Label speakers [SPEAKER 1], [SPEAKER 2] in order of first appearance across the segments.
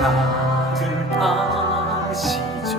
[SPEAKER 1] 나를 아시죠.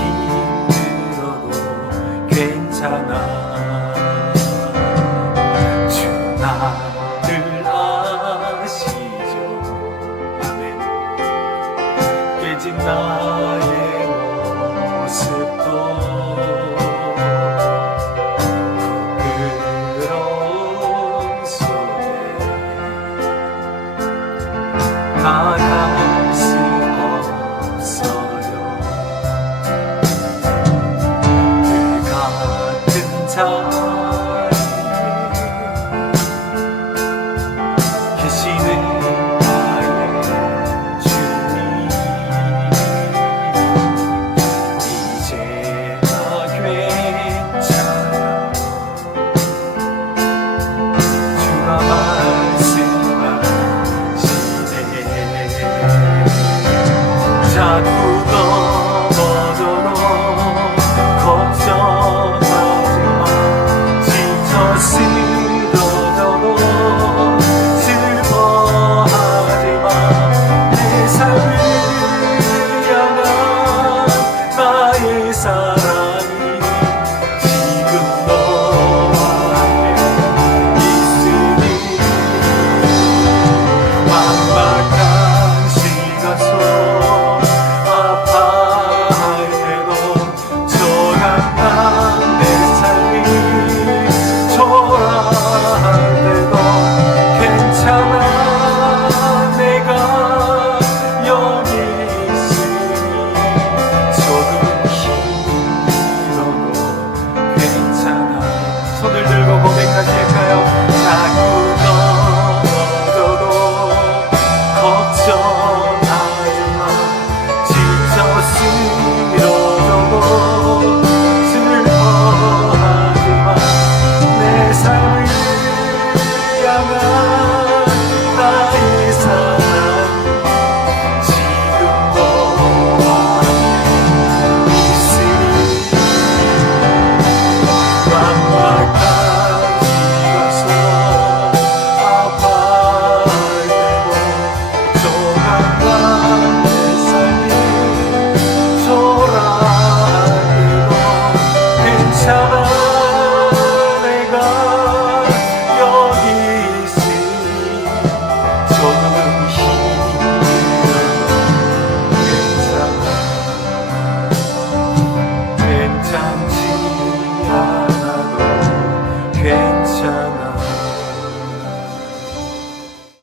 [SPEAKER 1] 괜찮아 tell.